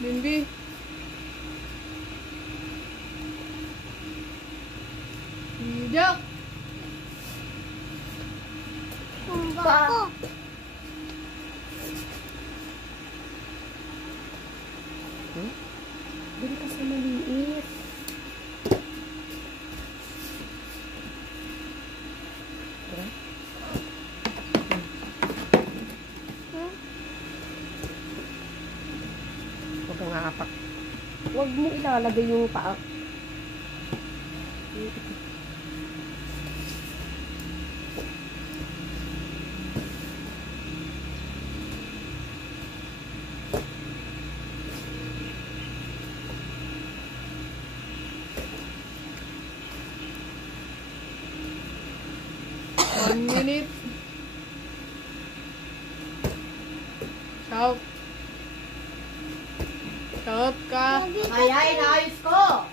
Bimbi. Jack. Tumba ako. Bili ka sa maliit. Huwag kang aapak. Huwag mo ilalagay yung paa. One minute. Shout. Shout ka. Kaya inaayos ko.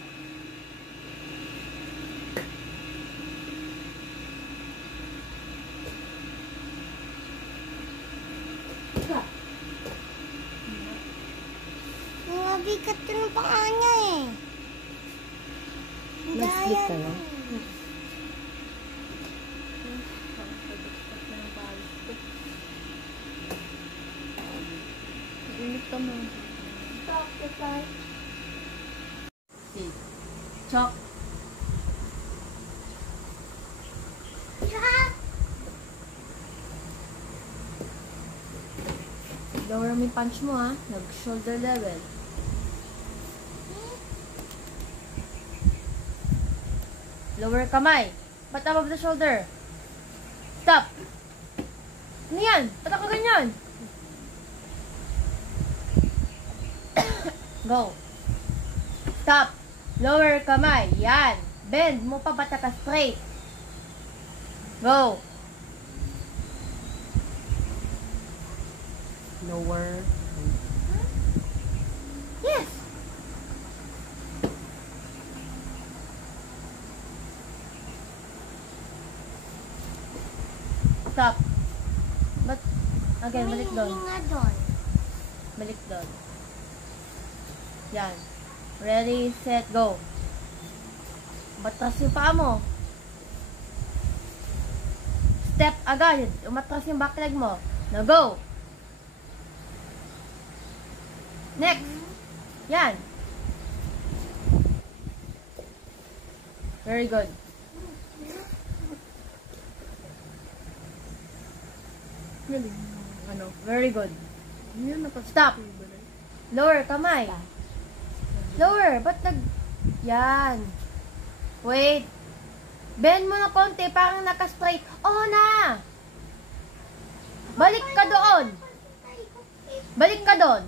Mabigat ko ng paa niya eh. Mag-slip ka lang. Init ka mo. Stop the flight. Chok. Lower mo yung punch mo ha. Nag-shoulder level. Lower kamay. Ba't above the shoulder? Stop. Ano yan? Ba't ako ganyan? Go. Stop. Lower kamay. Yan. Bend mo pa bata ka straight. Go. Lower. Yes. Stop. But, again, balik doon. Balik doon. Yan. Ready, set, go. Umatras yung paa mo. Step agad. Umatras yung back leg mo. Now, go. Next. Yan. Very good. Galing. Ano? Very good. Yan nakas. Stop. Lower kamay. Lower. Ba't Yan. Wait. Bend mo na konti. Parang naka-straight. Oh na. Balik ka doon. Balik ka doon.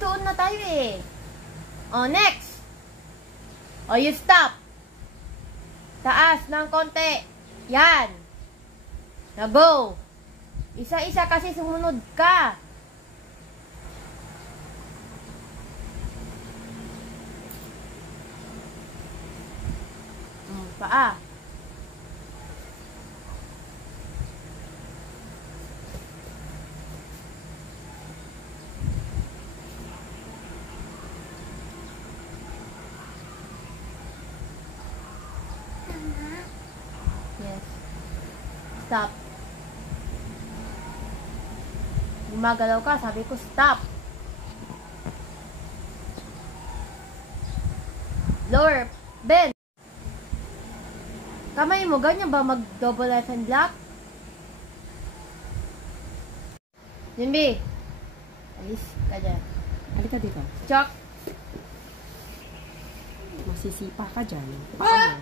Doon na tayo eh. Oh, next. Oh, you stop. Taas ng konti. Yan. Now go. Isa-isa kasi sumunod ka. Paa. Yes. Stop. Gumagalaw ka, sabi ko stop. Lower, bend. Kamay mo, ganyan ba mag-double left hand block? Yunbi. Alis ka dyan. Halika dito. Chok. Masisipa ka dyan. Paano?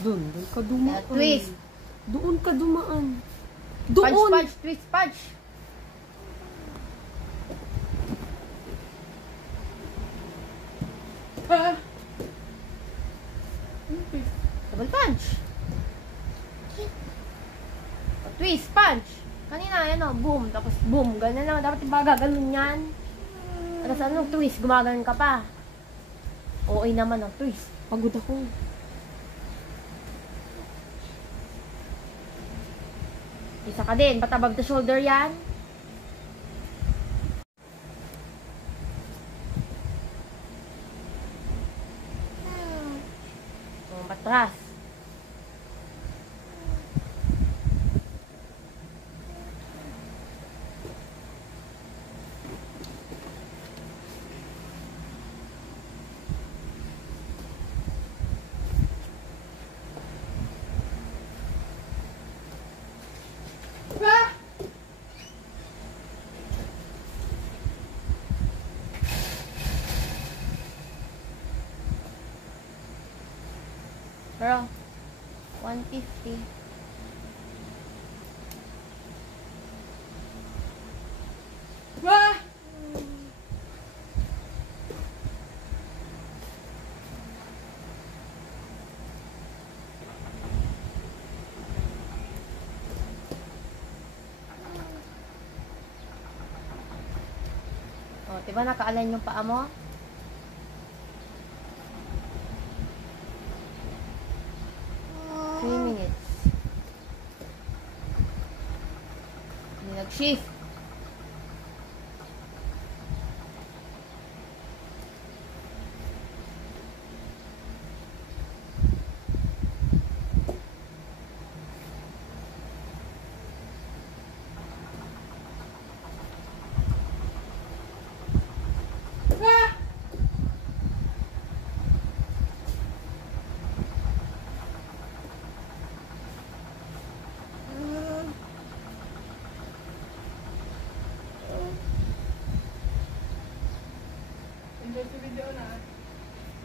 Doon ka dumaan. Twist. Doon ka dumaan. Doon! Punch, punch, twist, punch. Double punch. Twist, punch. Kanina, yan o, boom. Tapos boom. Ganyan lang. Dapat iba gaganon yan. Tapos anong twist? Gumaganon ka pa. Okay naman ang twist. Pagod ako. Isa ka din. Ba't above the shoulder yan? Patras. Pero, 150. Wah! O, diba nakaalign yung paa mo? Nag-shift. Enjoy sa video na.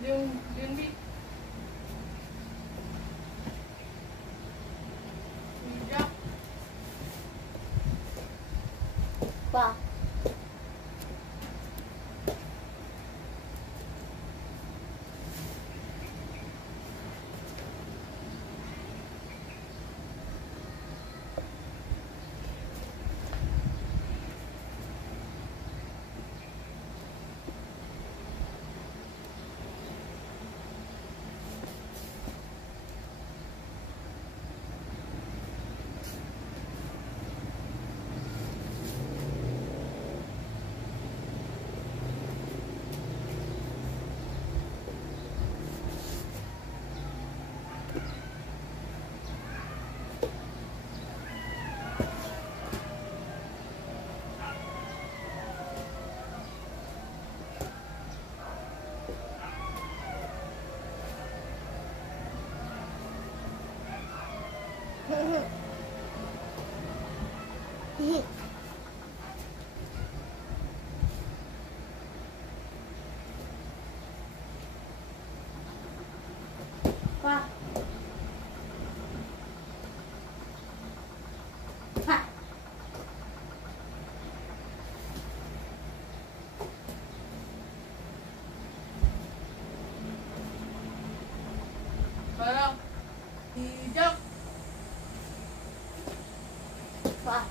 Yung beat. Jack. Pa. Pa. Pa. Parang. Jack. Pa.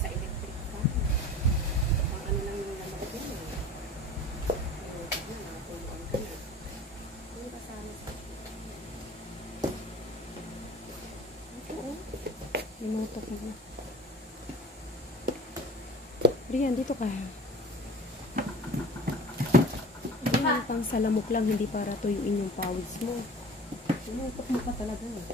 Sa electric fan. Pang ano lang yung lamag yan eh. Yung na, nakatuluan ka na. Hindi ba sana sa ito? Inutok mo na. Rian, dito ka. Rian, pang salamok lang, hindi para tuyuin yung pawis mo. Inutok mo pa talaga eh.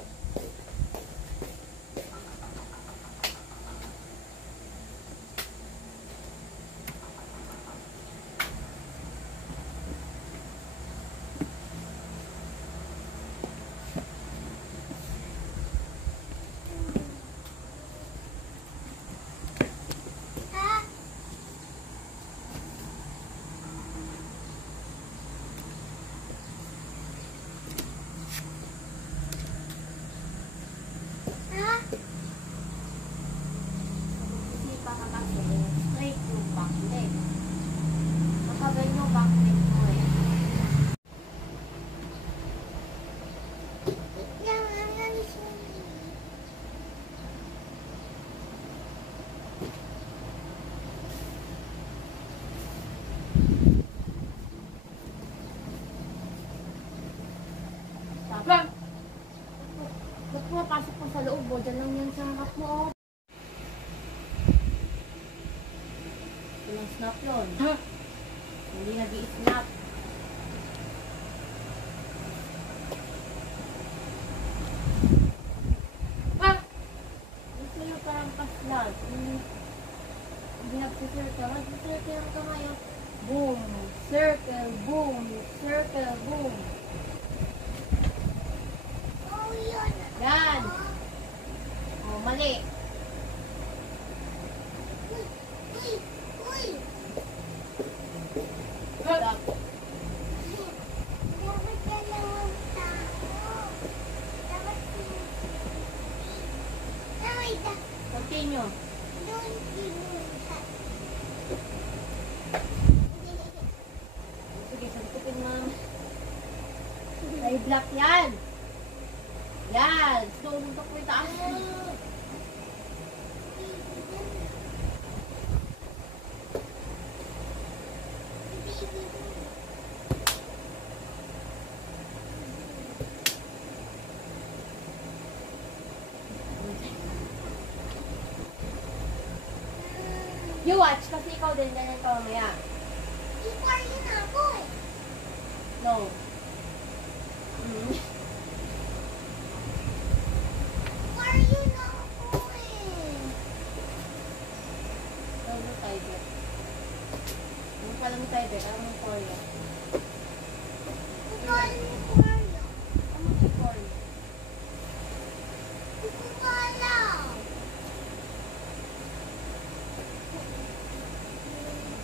Snap yun. Ha? Hindi nag-i-snap. Ha? Gusto nyo parang paslag. Hindi nagsisircle. Magsisircle ka ngayon. Boom. Circle. Boom. Circle. Boom. Oh, yun. Yan. Oh, mali. Uy, uy. Stop. Dapat dalawang tao. Dapat Continue. doon sinunod. Sige, santupin mo. Ay, black yan. Yan. Suntok mo yung taas mo. You watch, kasi ikaw din ganyan ka mamaya. Ikaw yun ako eh. No. Mm. Ikaw yun ako eh. Ano tiger? Ano pala ni tiger? Ano yung Korea? Ikaw yun Mario. Ano yung Korea? Kukala.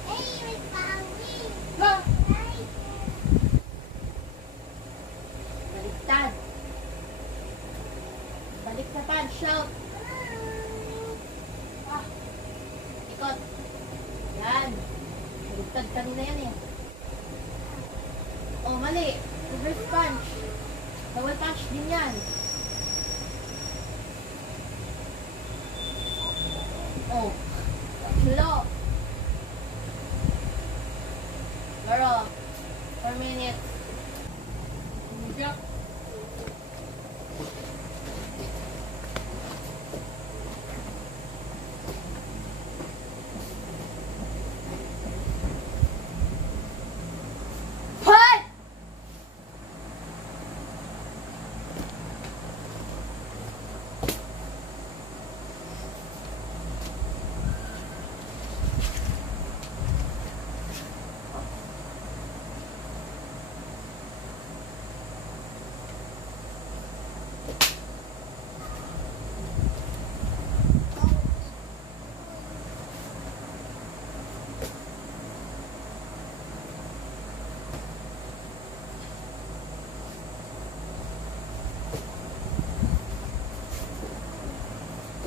Hey, may pawing. Ha? Ay, Baliktad. Balik sa pan. Shout. Ah. Ikot. Yan. Baliktad kanina yan eh. Oh, mali. Reverse punch. Double punch din yan. Oh. Slow. Girl. 4 minutes. Jack. Put!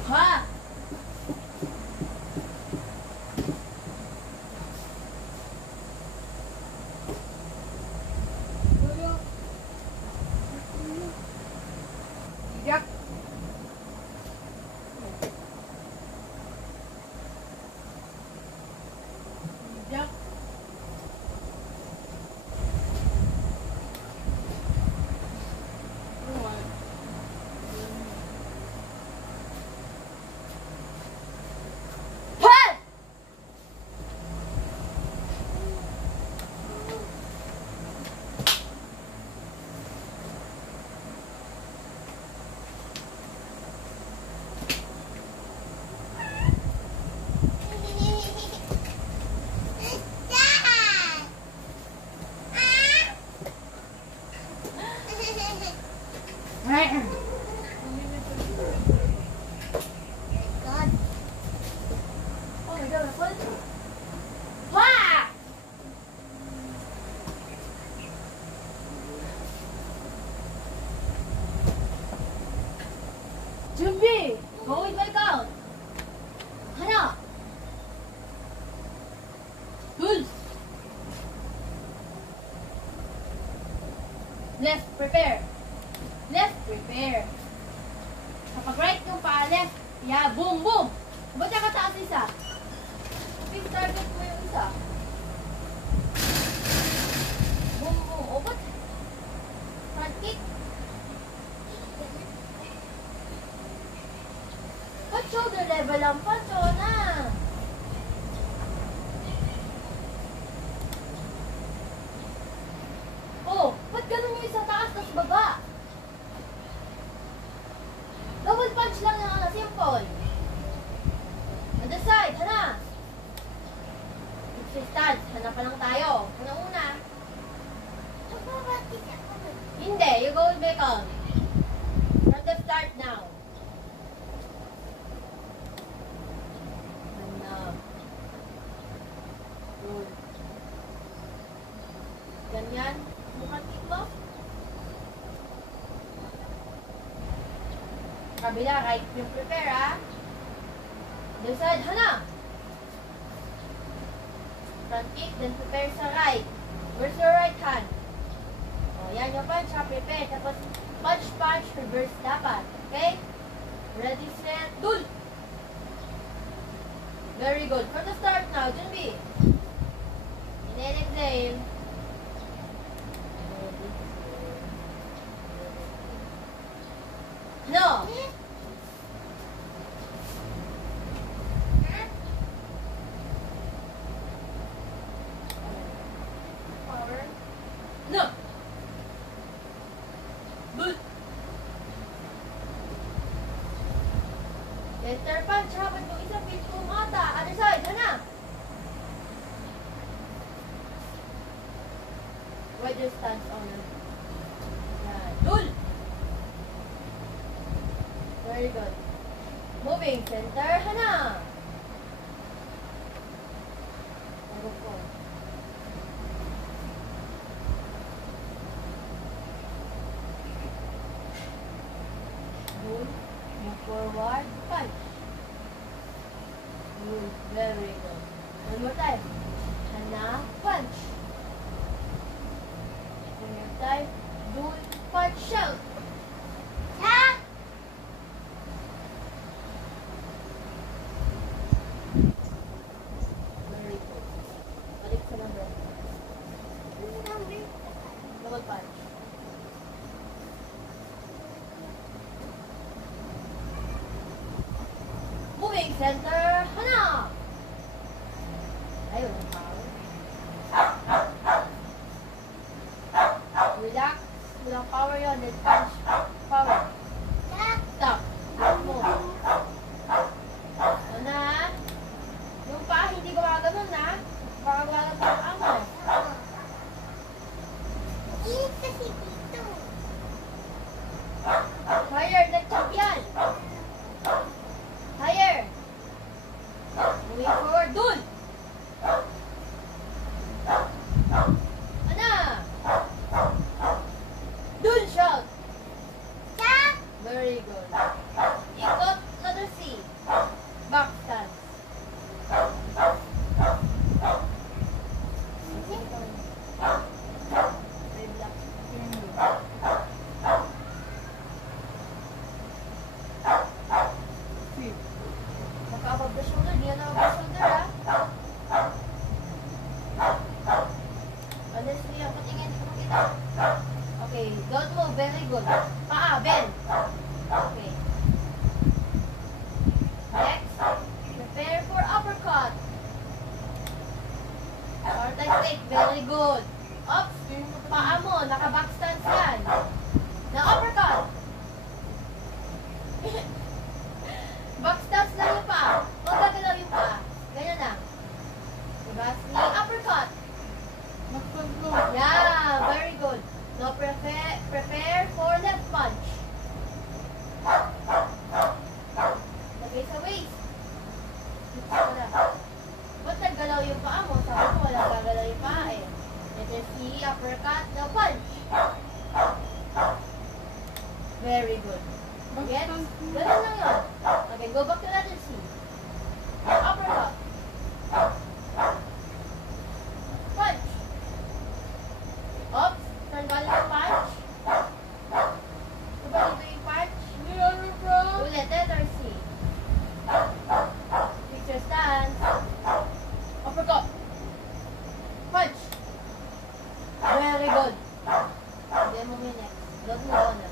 Ha! Jack. Jack. Put! Dad! God. Oh my god, what? Ha! 준비! Go with my count! 하나! 둘! Left, prepare! Left, prepare! Kapag right yung paa, left. Yeah, boom, boom! Ba't ka taas isa? Big target mo yung isa. Boom, boom. O, ba't? Front kick. Ba't shoulder level lang pa, Chona? Yan. Mukhang teeth mo. Kabila, right yung prepare, ha? This side, hana! Front kick, then prepare sa right. Where's your right hand? O, yan yung punch, ha? Prepare. Tapos, punch, punch, reverse dapat. Okay? Ready, set, dul! Very good. For the start now, Junbi. Inhale, exhale. No! Power. No! Good. Center punch, habang yung isang feet kumata. Other side, hana! Wide your stance on your... Yan. Dul! Very good. Moving, center, hana! Bago po. Good. Move forward, punch. Good. Very good. One more time. Hana, punch. One more time. Good. Punch, shout. Ta! Very good. Balik sa number. Double punch. Moving center, hana! Ayun, ang power. Relax. Walang power yun. Then punch. Power. Ta! Stop. Don't move. Ano? Yung paa, hindi gumaganon na. Baka gumaganon pa ang amo. Init kasi dito. Higher, neck chop yan. Higher. Moving forward, dun. Ana. Dun, shout. Ta! Very good. Ikot, letter C. Back stance. Very black. Naka-above the shoulder. Di yan above the shoulder, ha? Honestly, ako tingin. Hindi ko makita. Okay, don't move. Very good. Paa, bend. Okay. Next, prepare for uppercut. Short and straight. Very good. Up. Paa mo. Naka-back stance yan. Na uppercut. Back stance lang yung paa. Huwag gagalaw yung paa. Ganyan lang. Diba? Sneak uppercut. Mag-control. Yeah, very good. Now prepare for left punch. Lagay sa waist. Ba't naggalaw yung paa mo? Sabi ko walang gagalaw yung paa eh. Letter C, uppercut, now punch. Very good. Yes? Ganun lang yun. Okay, go back to letter C. Uppercut. Punch. Oops. Turn galing yung punch. Diba dito yung punch? Niano, bro. Ulit, letter C. Fix your stance. Uppercut. Punch. Very good. Hindi mo may next. Love mo na.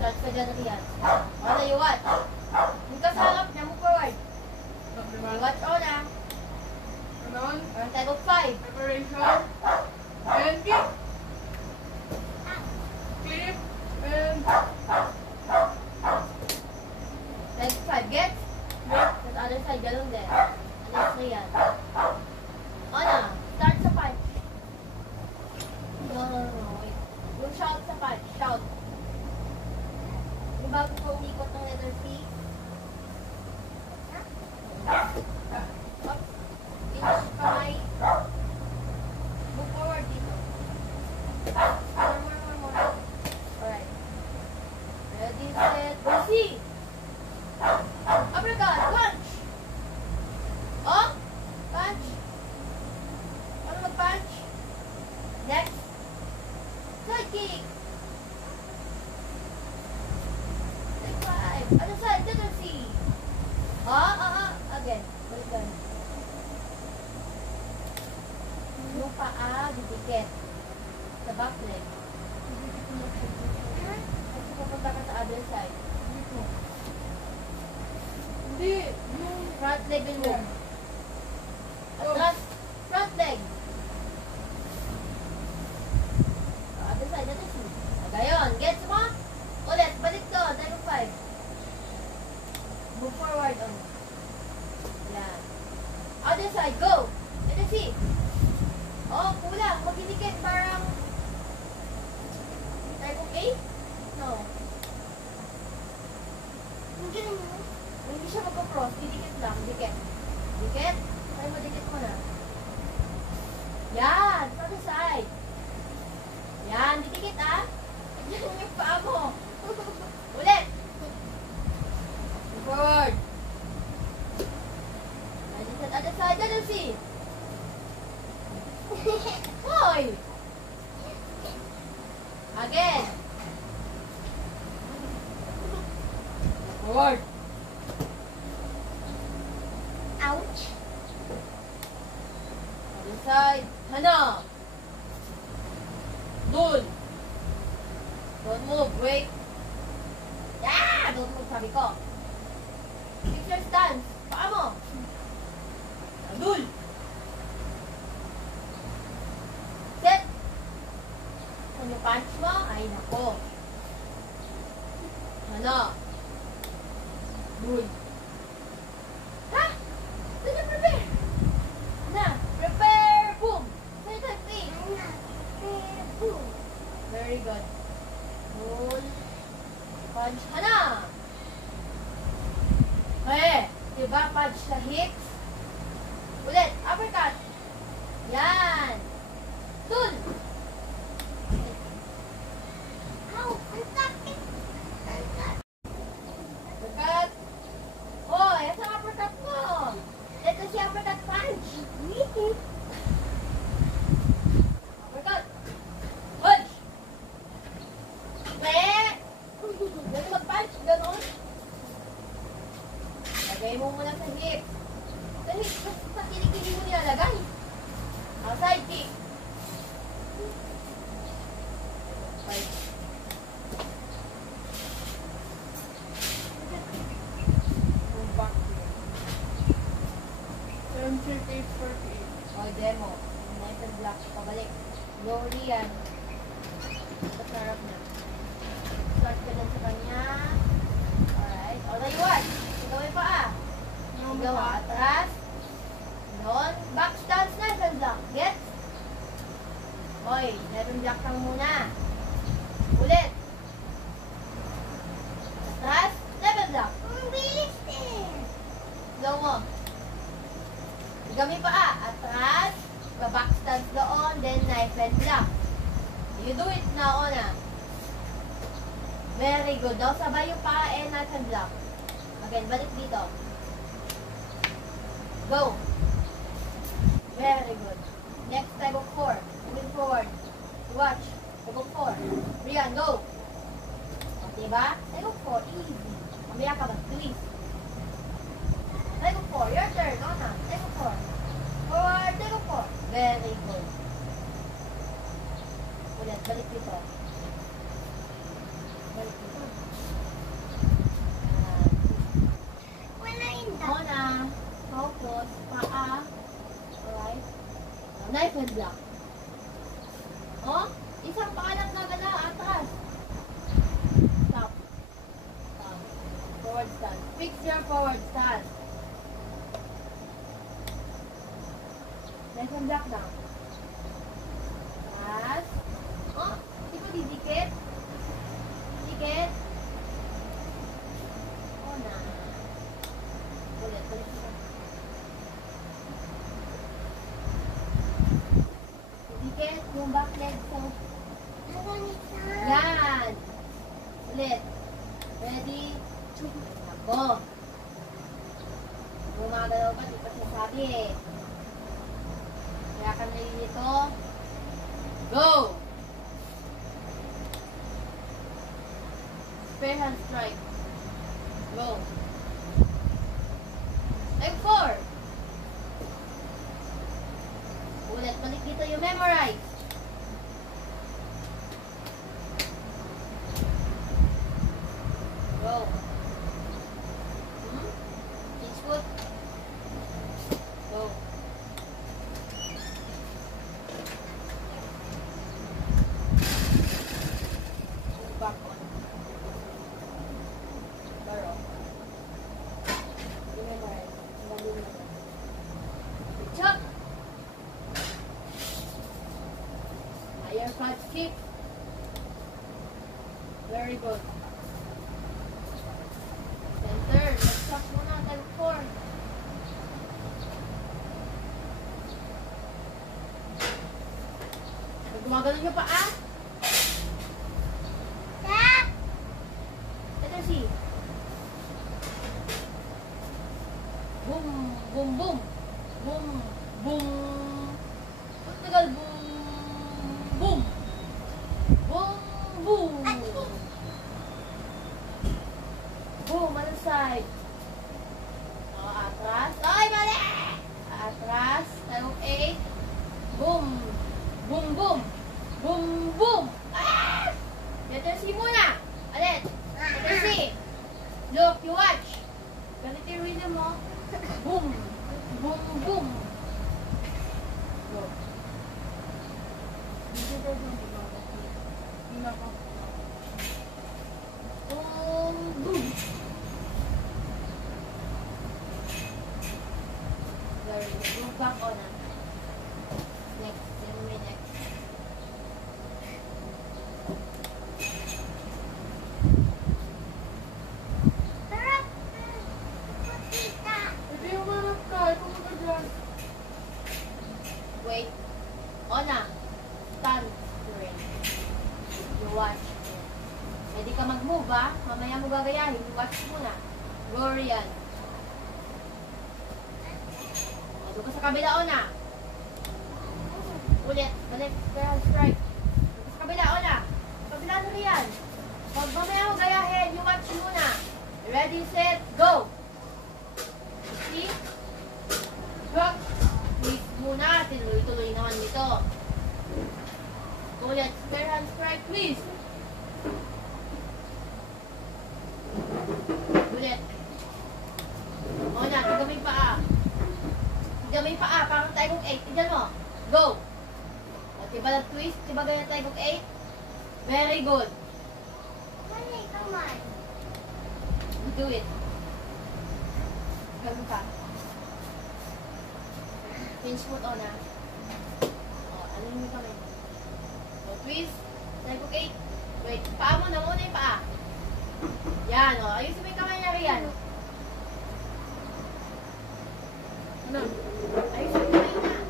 Start sa ganun yan. Wala you watch. Yung kasalap niya, move forward. You watch all na. Ganon. Or type of 5. Preparation. And kick. Clip. And Type of 5. Get? neck. Sa other side, ganun din. Next na yan. O na. Start sa punch. No. Wait. Yung shout sa punch. Shout. Yung bago ko umikot ng letter C. Up. Inch kamay. Move forward dito. didikit. Sa back leg. Kasi pupunta ka sa other side. Hindi, yung Front leg will move. Atras, front leg. Sa other side, other side. Gayon, gets mo? Ulit, balik to, tayo 5. Move forward on. Yan. Other side, go. Let us see. Oh, kulang. Magdidikit, parang... Type of A? No. Hindi mo. Hindi siya magpa-cross. Didikit lang. Dikit. Dikit. Ay, madikit mo na. Yan. From the side. Yan. Didikit, ah. Yan yung paa mo. Ulit. Forward. Other side. Let us see. Hoy! Again. Forward. Ouch. Other side. Hanap. Dun. Don't move. Wait. Yeah! Don't move, sabi ko. Fix your stance. Paa mo. Dun. Set. Kung yung punch mo, ay nako. Hanap. Dun. Ha? Dun yung prepare. Na. Prepare. Boom. Say type A. Boom. Very good. Pull. Punch ka na. Okay. Diba punch sa hips? Ulit. Uppercut. Yan. Tul. Ow, ang sakit. Ang sakit. Uppercut. Oh, yan ang uppercut mo. Ito si uppercut punch. Uppercut. Punch. Ganun mag-punch. Ganun. Lagay mo muna sa hip. Sa hip. Sa kilikili mo nilalagay. Outside kick. Fight. Move back here. 73848. O, demo. Knife and block. Pabalik. Slowly yan. Sa sarap na. Start ka dun sa kanya. Alright. O, layuan. Gawin pa ah. Gawa atras. Yun. Back stance na. Knife and block. Gets? Hoy, knife and block lang muna. Ulit. Atras. Knife and block. Ang bilis eh. Slow mo. Gami pa ah. Atras. Back stance doon. Then knife and block. You do it now, Ona. Very good. Daw sabay yung paa and knife and block. Again, balik dito. Go. Very good. Next, type of 4. Moving forward. Watch. Type of 4. Rian, go. O, diba? Type of 4. Easy. Mamaya ka mag-twist. Type of 4. Your turn. Ona. Type of 4. Forward. Type of 4. Very good. Ulit. Balik dito. Balik dito. Wala yung Ona. Focus. Paa. Alright. Knife and block. Oh, isang paa lang gagala. Atras. Stop. Stop. Forward stance. Fix your forward stance. Knife and block now. Atras. Oh, di ba didikit? Dikit. Oh na. Ulit, balik dito. Dikit yung back leg sa... Yan. Ulit. Ready? Ako. Gumagalaw ka, di pa sasabi eh. Kaya ka nalilito. Go! Spare hand strike. Go. Type 4. Ulit, balik dito yung memorize. Go. Each foot. Go. Move back on. Baro. I-memorize. Dali mo. Chop. Higher front kick. Very good. Center. Let's chop muna. Type 4. Pag gumagano nyo pa Dad! Letter C. Boom, boom, boom. Boom, boom. Ang tagal, boom, boom. Boom, boom. Boom, other side. Atras. Ay, mali! Atras. Tayo 8. Boom. Boom, boom. Boom, boom. Ah! Letter C muna. Alit. Letter C. Look, you watch. Ganito yung rhythm mo. Boom. Boom, boom. Go. Hindi na ako. Boom, boom. Very good. Move back on. Next. Then may next. Sarap! Tita! Pwede yung manap ka. Ikaw ka dyan. Wait. Ona. Stand. Straight. You watch. Pwede ka mag-move ha. Mamaya mo gagayahin. You watch muna. Go, Rian. Doon ka sa kabila, Ona. Ulit. Balik. Girl, strike. Doon ka sa kabila, Ona. Kabila na Rian. Pag mamaya mo gayahin, you watch muna. Ready, set, go. See? Look. Wait muna. Tinuloy-tuloy naman nito. Ulit. Spare hand strike, please. Ulit. O na, tigamay paa. Tigamay paa, parang tayo 8. Tignan mo. Go. O, diba na twist? Diba ganyan tayo 8? Very good. Mali, come on. Do it. Ganun pa. Pinch foot o na. O, ano yung kamay mo? O, twist. Tayo 8. Wait, paa mo na muna yung paa. Yan, o. Ayusin mo yung kamay niya, Rian. Ano? Ayusin mo yung kamay niya.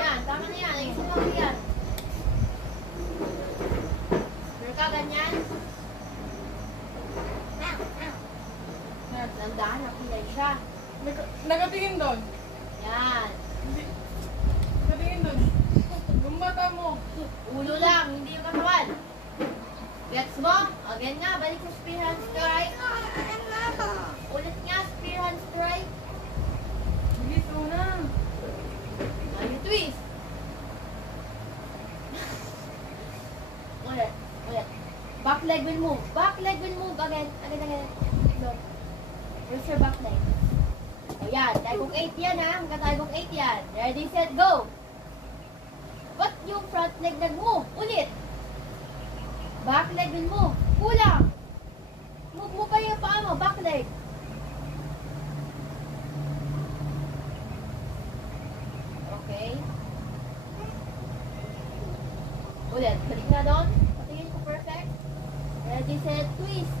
Yan, tama na yan. Ayusin mo, Rian. Meron ka ganyan? Nandahan, nakilay siya. Nakatingin doon. Yan. Hindi. Nakatingin doon. Yung mata mo. Ulo lang, hindi yung katawan. Gets mo? Again nga, balik sa spear hand strike. Ulit nga, spear hand strike. Bilis mo na. Ay, twist. Ulit, ulit. Back leg will move. Back leg will move. Again, again. Look. Where's your back leg? O yan, tayo 8 yan ha. Hanggang tayo 8 yan. Ready, set, go. Ba't yung front leg nag-move? Ulit. Back leg will move. Kulang. Move mo pa yung paa mo. Back leg. Okay. Ulit. Balik na doon. Patingin ko perfect. Ready, set, twist.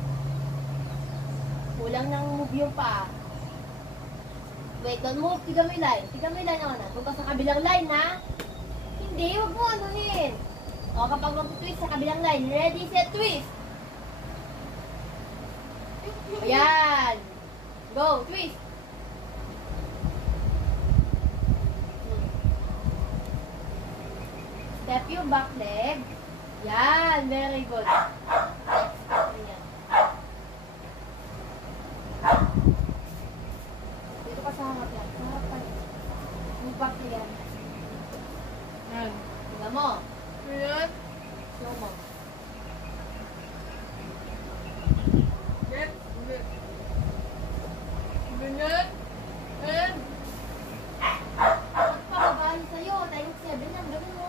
Kulang nang move yung paa. Wait, don't move. Tiga mo yung line. Tiga mo yung line ako na. Doon ka sa kabilang line, ha? Hindi, huwag mo anuhin. O, kapag mag-twist sa kabilang line, ready, set, twist. Ayan. Go, twist. Step yung back leg. Yan, very good. Ayan. Dito ka sa harap yan. Sa harap ka yan. Move back yan. Good. Good. Bakit pababahin sa'yo? Times 7 lang, gawin mo.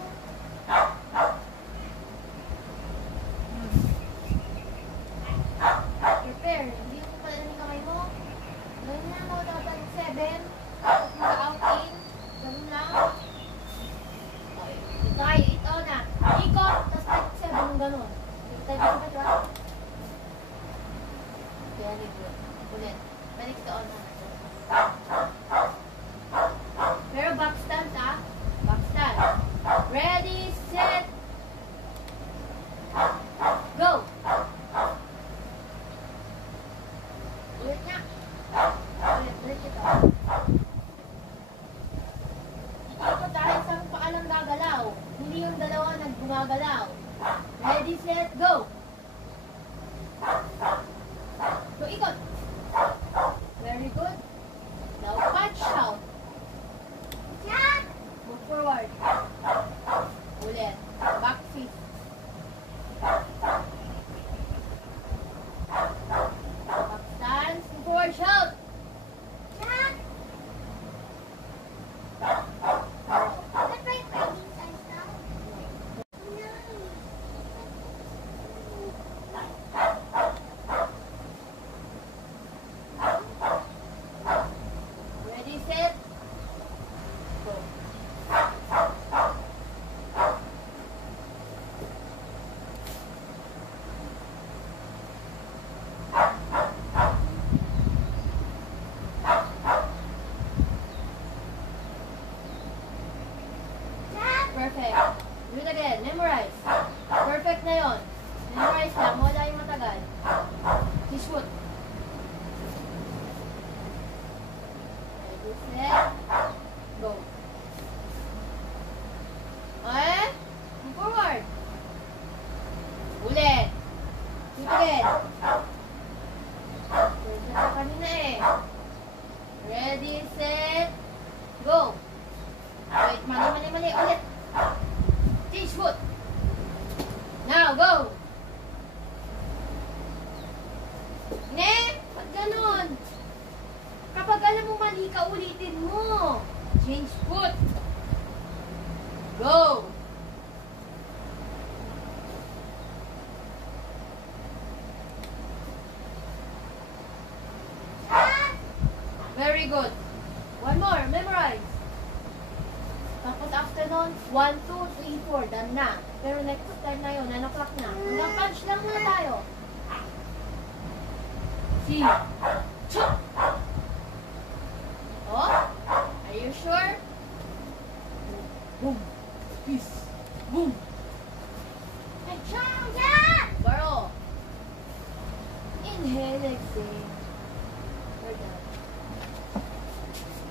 Prepare. Hindi mo pala ng kamay mo. Gawin na ako dapat times 7. Tapos mag-outing. Gawin lang. Okay. Try. Ito na. Ikot. Tapos times 7 yung ganun. Times 7 ba, diba? Very good. Ulit. Balik ito on na. Pero back stance, ah. Back stance. Ready, set, go! Ulit na. Ulit ito. Ikot dahil isang paa lang gagalaw. Hindi yung dalawa naggumagalaw. Ready, set, go! So, ikot. Very good. Now, punch out. Jack! Move forward. Ulit. Back fist. Back stance. Move forward. Shout. Jack! Ba't may pwedeng size now? No. Ready, set. Go. Jack! Perfect. Do it again. Memorize. Perfect na yon. Memorize lang. Wala yung matagal. Shoot. Ready, set. Go. Okay? Move forward. Ulit. Shoot again. Pwede na kanina eh. Ready, set, go. Wait, mali. Ulit. Change foot. Now, go. Ne, pag ganun. Kapag alam mo mali ka, ulitin mo. Change foot. Go. Jack! Very good. One more, memorize. Tapos after nun, 1, 2, 3, 4, done na. Pero next time na yun, 9 o'clock na. Hanggang punch lang muna tayo. See? Chop! Oh? Are you sure? Boom. Peace. Boom. Jack! Baro. Inhale, exhale.